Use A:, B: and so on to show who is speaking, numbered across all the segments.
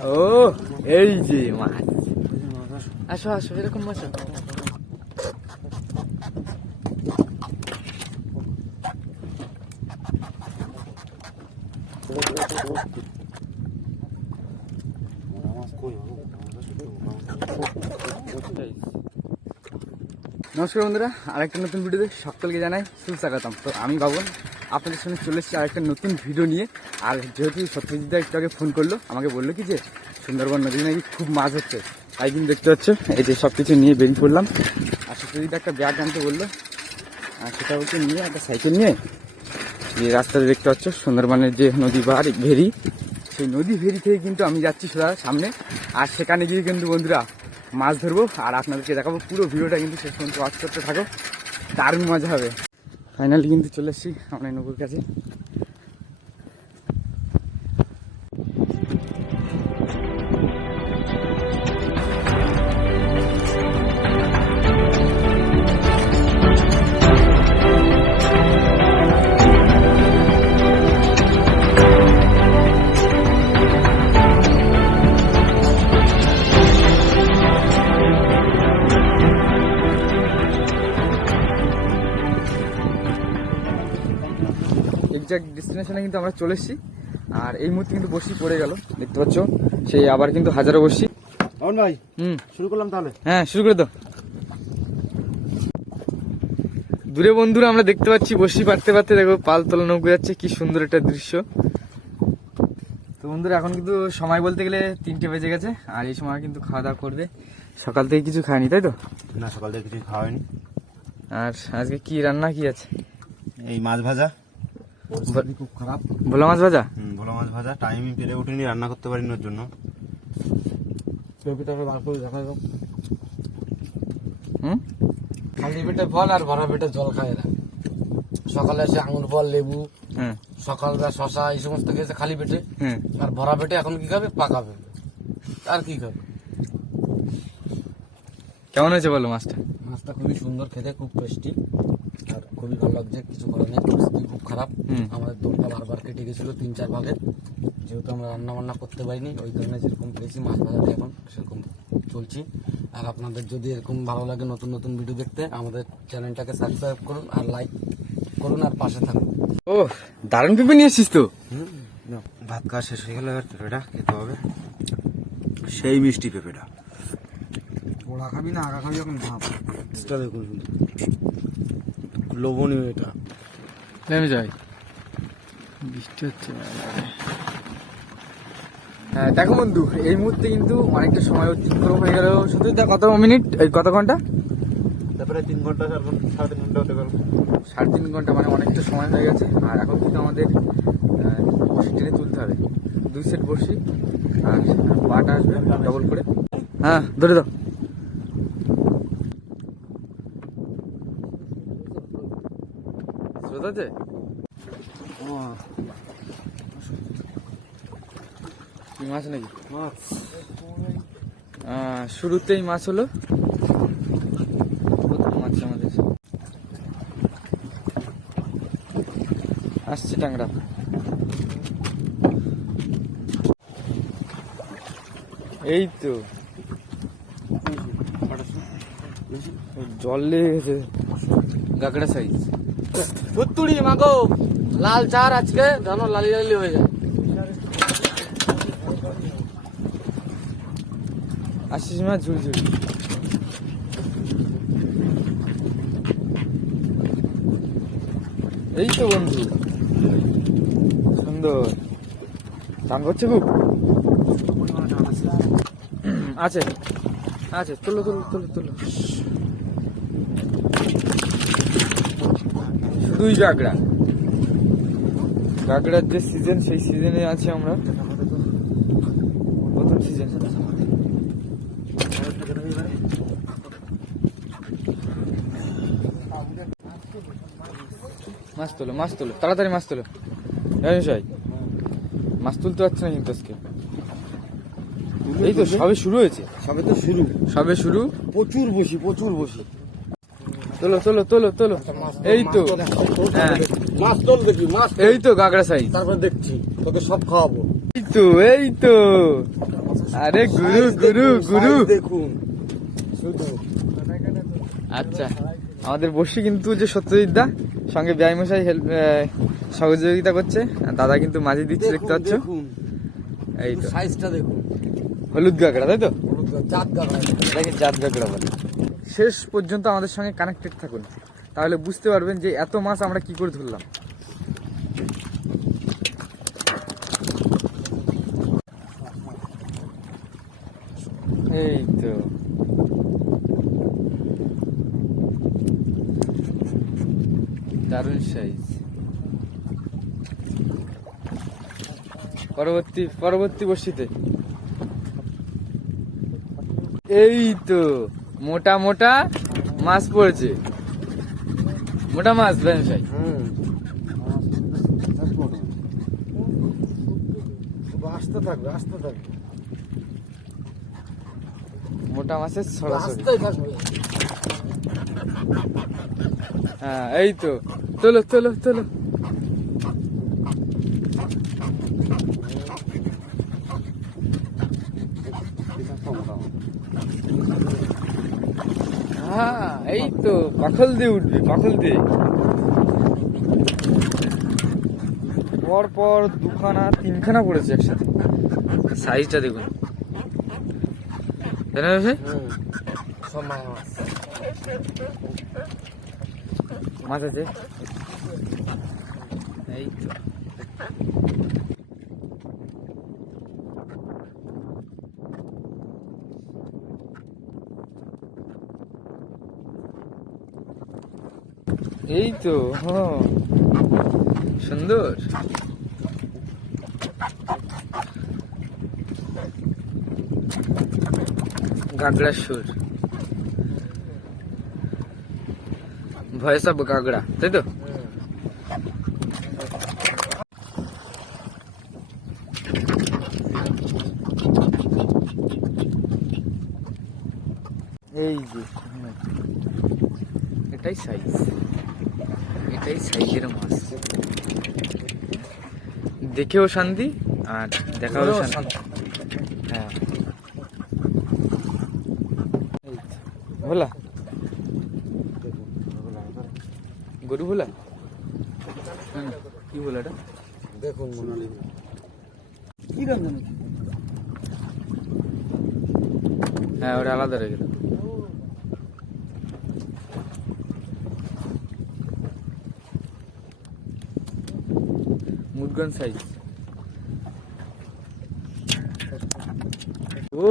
A: ও, এই যে মাছ। আসো আসো এরকম মাছ? নমস্কার বন্ধুরা, আরেকটা নতুন ভিডিওতে সকলকে জানাই সুস্বাগতম তো আমি বাবন আপনাদের সঙ্গে চলে এসেছি আরেকটা নতুন ভিডিও নিয়ে। আর যেহেতু সত্যজিৎদা একটু আগে ফোন করল, আমাকে বলল কি যে, সুন্দরবন নদী নাকি খুব মাছ হচ্ছে। তাই কিন্তু দেখতে পাচ্ছ এই যে সব কিছু নিয়ে বেরিয়ে পড়লাম। আর সত্যজিৎদা একটা ব্যাগ আনতে বলল। আর সেটা হচ্ছে নিয়ে একটা সাইকেল নিয়ে যে রাস্তাতে দেখতে পাচ্ছ, সুন্দরবনের যে নদী পাহাড় ভেরি, সেই নদী ভেরি থেকে কিন্তু আমি যাচ্ছি সোজা সামনে। আর সেখানে গিয়ে কিন্তু বন্ধুরা মাছ ধরবো। আর আপনাদেরকে দেখাবো পুরো ভিডিওটা কিন্তু শেষ পর্যন্ত ওয়াচ করতে থাকো। দারুণ মজা হবে। ফাইনালি কিন্তু চলে এসেছি আমরা নবুর কাছে। কিন্তু আমরা চলে এসেছি। আর এই মুহূর্তে কিন্তু বসি পড়ে গেল দেখতে পাচ্ছ? সেই আবার কিন্তু হাজারো বসি।
B: অন ভাই
A: হুম।
B: শুরু করলাম তাহলে?
A: হ্যাঁ শুরু করে দাও। দূরে বন্ধুরা আমরা দেখতে পাচ্ছি বসি পারতে পারতে দেখো পাল তোলা নৌকো যাচ্ছে কি সুন্দর একটা দৃশ্য। তো বন্ধুরা এখন কিন্তু সময় বলতে গেলে তিনটে বেজে গেছে আর এই সময় কিন্তু খাওয়া দাওয়া করবে। সকাল থেকে কিছু খায়নি তাই তো?
B: না সকাল থেকে কিছু খাওয়া হয়নি।
A: আর আজকে কি রান্না কি আছে?
B: এই মাছ ভাজা।
A: ভ-
B: খুব খারাপ।
A: ভোলা মাছ ভাজা?
B: হুম ভোলা মাছ ভাজা। টাইমই পেরে উঠিনি রান্না করতে পারিনি ওর জন্য।
A: হুম?
C: খালি পেটে ফল আর ভরা পেটে জল খায় না সকালে এসে আঙুর ফল লেবু
A: হ্যাঁ
C: সকালবেলা শশা এই সমস্ত খেয়েছে খালি পেটে। আর ভরা পেটে এখন কি খাবে? পাকা পেঁপে আর কি খাবে?
A: কেমন হয়েছে বলো মাছটা?
C: মাছটা খুবই সুন্দর খেতে খুব টেস্টি আর খুবই ভালো লাগছে কিছু করার নেই পরিস্থিতি খুব খারাপ। আমাদের দোলটা বারবার কেটে গেছিল তিন চার ভাগে। যেহেতু আমরা রান্না বান্না করতে পারিনি ওই কারণে যেরকম পেয়েছি মাছ ভাজাতে এখন সেরকম চলছি। আর আপনাদের যদি এরকম ভালো লাগে নতুন নতুন ভিডিও দেখতে আমাদের চ্যানেলটাকে সাবস্ক্রাইব করুন আর লাইক করুন আর পাশে থাকুন।
A: ও দারুণ পেঁপে নিয়ে এসছিস তো।
B: ভাত খাওয়া শেষ হয়ে গেল এবার পেঁপেটা খেতে হবে। সেই মিষ্টি পেঁপেটা।
C: ওরা খাবি না আগা খাবি এখন ভাব।
B: টেস্টটা দেখুন লোভনীয় এটা।
A: নেমে যাই। বৃষ্টি হচ্ছে। হ্যাঁ দেখো বন্ধু এই মুহূর্তে কিন্তু অনেকটা সময় অতিক্রম হয়ে গেল। শুধু দেখ কত মিনিট এই কত ঘণ্টা?
B: তারপরে তিন ঘণ্টা সাড়ে তিন ঘণ্টা হতে গেল
A: সাড়ে তিন ঘণ্টা মানে অনেকটা সময় হয়ে গেছে। আর এখন কিন্তু আমাদের বড়শি টেনে তুলতে হবে। দুই সেট বসি আর পাটা আসবে ডবল করে। হ্যাঁ ধরে দাও। আছে? কি মাছ নাকি?
B: মাছ।
A: শুরুতেই মাছ হলো। মাছ আমাদের। আসছে টাংরা এই তো। জল লেগে গেছে। গাগড়া সাইজ
C: ফুত্তুড়ি মাগো লাল চার আজকে জানো লালি লালি হয়ে যায়।
A: আসিস মাছ ঝুড়ি ঝুড়ি এই তো বন্ধু। সুন্দর। টান করছে খুব? আছে। আছে তুলো তুলো তুলো তুলো। শুধুই গাগড়া গাগড়ার যে সিজন সেই সিজনে আছি আমরা। প্রথম সিজন মাছ তোলো মাছ তোলো তাড়াতাড়ি মাছ তোলো। ভাই মাছ তুলতে পারছে না কিন্তু আজকে। এই তো সবে শুরু হয়েছে।
B: সবে তো শুরু।
A: সবে শুরু।
B: প্রচুর বসি প্রচুর বসি।
A: তোলো তোলো তোলো তোলো। এই তো।
C: মাছ তোল দেখি মাছ
A: এই তো গাগড়া সাইজ।
C: তারপর দেখছি তোকে সব খাওয়াবো।
A: এই তো এই তো। আরে গুরু গুরু গুরু।
C: দেখুন।
A: আচ্ছা আমাদের বসি কিন্তু যে সত্যজিৎ দা সঙ্গে ব্যয় মশাই হেল্প সহযোগিতা করছে। দাদা কিন্তু মাঝে দিচ্ছে দেখতে পাচ্ছ?
C: দেখুন।
A: এই তো।
C: সাইজটা দেখুন।
A: হলুদ গাগড়া তাই তো?
C: হলুদ জাত গাছ
A: এটাকে জাত গাগড়া বলে। শেষ পর্যন্ত আমাদের সঙ্গে কানেক্টেড থাকুন। তাহলে বুঝতে পারবেন যে এত মাছ আমরা কি করে ধরলাম। এই তো দারুণ সাইজ পরবর্তী পরবর্তী বর্ষিতে। এই তো মোটা মোটা মাছ পড়েছে। মোটা মাছ ব্যবসায়ী
C: হুম আসতে থাকবে আসতে থাকবে
A: মোটা মাছের সরাসরি। হ্যাঁ এই তো। চলো চলো তোলো হ্যাঁ এই তো পাখল দিয়ে উঠবে, পাখল দিয়ে। পর পর দুখানা, তিনখানা পড়েছে একসাথে। সাইজটা দেখুন।
C: মাছ
A: আছে। এই তো। এই তো হ সুন্দর। গাগড়া সুর। ভয়েস অফ গাগড়া তাই তো? এই যে, এটাই সাইজ এটাই সাইজের মাছ। দেখেও শান্তি আর দেখাও শান্তি। হ্যাঁ। ভোলা? গরু ভোলা? কি ভোলা এটা?
C: দেখুন মনালি
A: কি রকম হ্যাঁ ওটা আলাদা রয়ে গেল। মুরগন সাইজ ও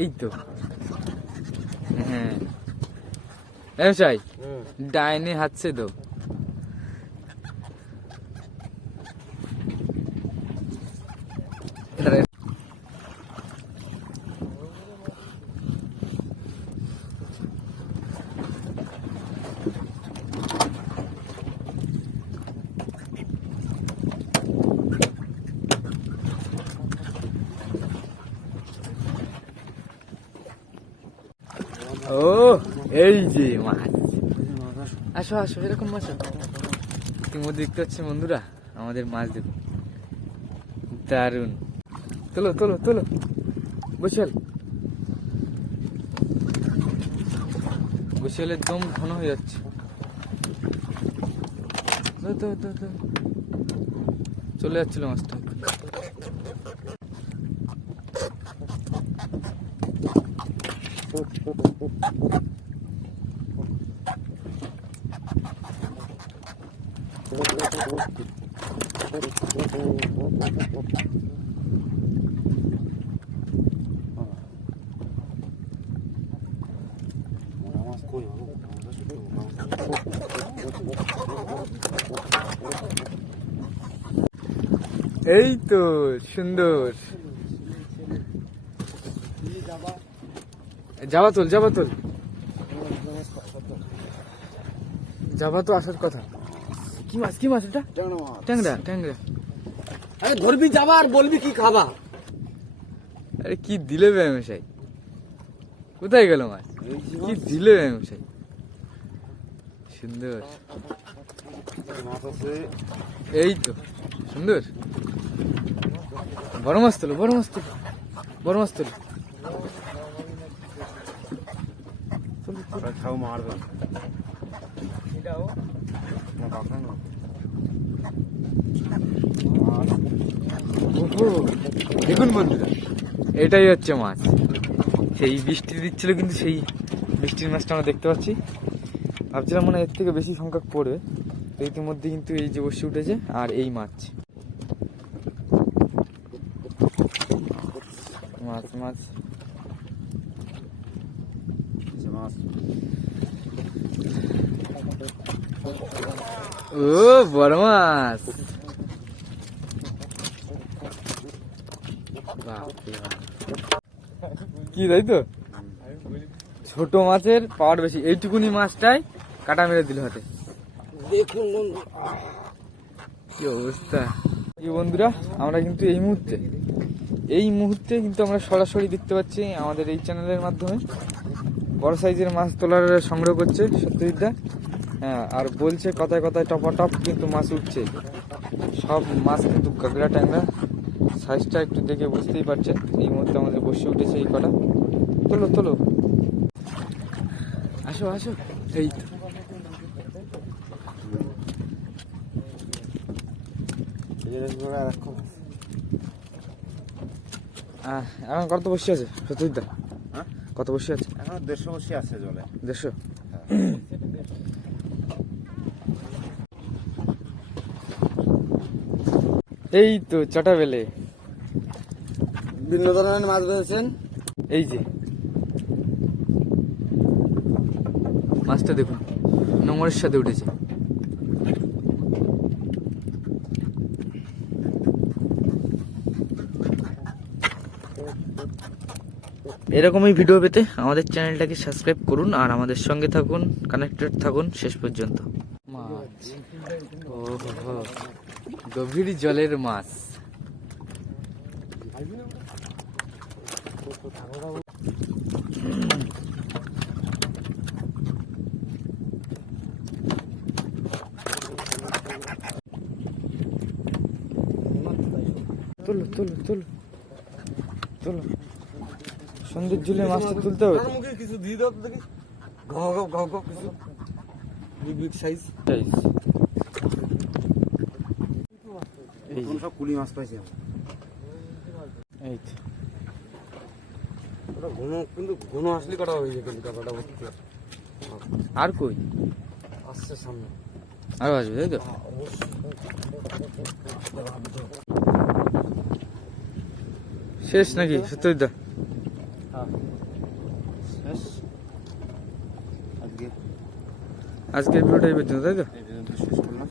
A: এই তো। হ্যাঁ। চাই ডাইনে হাতছে তো ও এই যে মাছ আসো আসো, এরকম মাছ ইতিমধ্যে দেখতে পাচ্ছেন বন্ধুরা, আমাদের মাছ দেখুন দারুণ তোলো তোলো তোলো। বসেল বসেলের দম ঘন হয়ে যাচ্ছে। চলে যাচ্ছিল মাছটা।
B: মাছ কই বাবু আমরা শুধু
A: এই তো সুন্দর। যাবা তোল যাবা তোল। যাবা তো আসার কথা। কি মাছ কি মাছ এটা?
C: ট্যাংরা মাছ।
A: ট্যাংরা ট্যাংরা।
C: আরে ধরবি যাবা আর বলবি কি খাবা
A: আরে কি দিলে ব্যবসায়ী কোথায় গেল মাছ? কি দিলে ব্যবসায়ী সুন্দর।
B: মাছ আছে
A: এই তো সুন্দর। বড় মাছ তোলো বড় মাছ তোলো বড় মাছ তোল।
B: ছাউ মারবে।
A: এটাও?
B: না কাঁকড়া না
A: ওহো দেখুন বন্ধুরা, এটাই হচ্ছে মাছ। সেই বৃষ্টি দিচ্ছিল কিন্তু সেই বৃষ্টির মাছটা আমরা দেখতে পাচ্ছি। ভাবছিলাম মনে এর থেকে বেশি সংখ্যক পড়বে, তো ইতিমধ্যে কিন্তু এই যে বসে উঠেছে আর এই মাছ। মাছ মাছ।
B: মাছ।
A: ও বড় মাছ। কি তাই তো? ছোট মাছের পাওয়ার বেশি। এইটুকুনি মাছটাই কাটা মেরে দিল হাতে।
C: দেখুন
A: কি অবস্থা? কি বন্ধুরা আমরা কিন্তু এই মুহূর্তে এই মুহূর্তে কিন্তু আমরা সরাসরি দেখতে পাচ্ছি আমাদের এই চ্যানেলের মাধ্যমে। বড় সাইজের মাছ তোলার সংগ্রহ করছে সত্যজিৎদা হ্যাঁ আর বলছে কথায় কথায় টপা টপ কিন্তু মাছ উঠছে। সব মাছ কিন্তু কাঁকড়া ট্যাংরা। সাইজটা একটু দেখে বুঝতেই পারছেন এই মুহূর্তে আমাদের বসে উঠেছে এই কটা। তোলো তোলো। আসো আসো। এই এখন কত বসে আছে? সত্যজিৎদা
B: হ্যাঁ?
A: কত বসে আছে?
B: এখন দেড়শো বসে আছে জলে।
A: দেড়শো? এই তো চটা বেলে।
C: বিভিন্ন ধরনের মাছ পেয়েছেন
A: এই যে। মাছটা দেখুন নোংরের সাথে উঠেছে। এরকমই ভিডিও পেতে আমাদের চ্যানেলটাকে সাবস্ক্রাইব করুন আর আমাদের সঙ্গে থাকুন কানেক্টেড থাকুন শেষ পর্যন্ত। মাছ। ও গভীর জলের মাছ। তুলো তুলো তুলো। তুলো। সন্ধ্যের ঝুলে মাছটা তুলতে হবে।
C: কিছু দিয়ে দাও দেখি। ঘাও ঘাও ঘাও কিছু। বিগ বিগ সাইজ
A: এই যে। এই যে,
B: সব কুলি মাছ পাইছি
A: এই
C: ওটা ঘন কিন্তু ঘন আসলে কটা হয়ে যায় কিন্তু কাটাটা বুঝতে
A: আর কই?
C: আসছে সামনে।
A: আরও আসবে তাই তো? শেষ নাকি? সত্যজিৎদা
B: শেষ। আজকে।
A: আজকের ভিডিওটা এই পর্যন্ত তাই তো?
B: শেষ।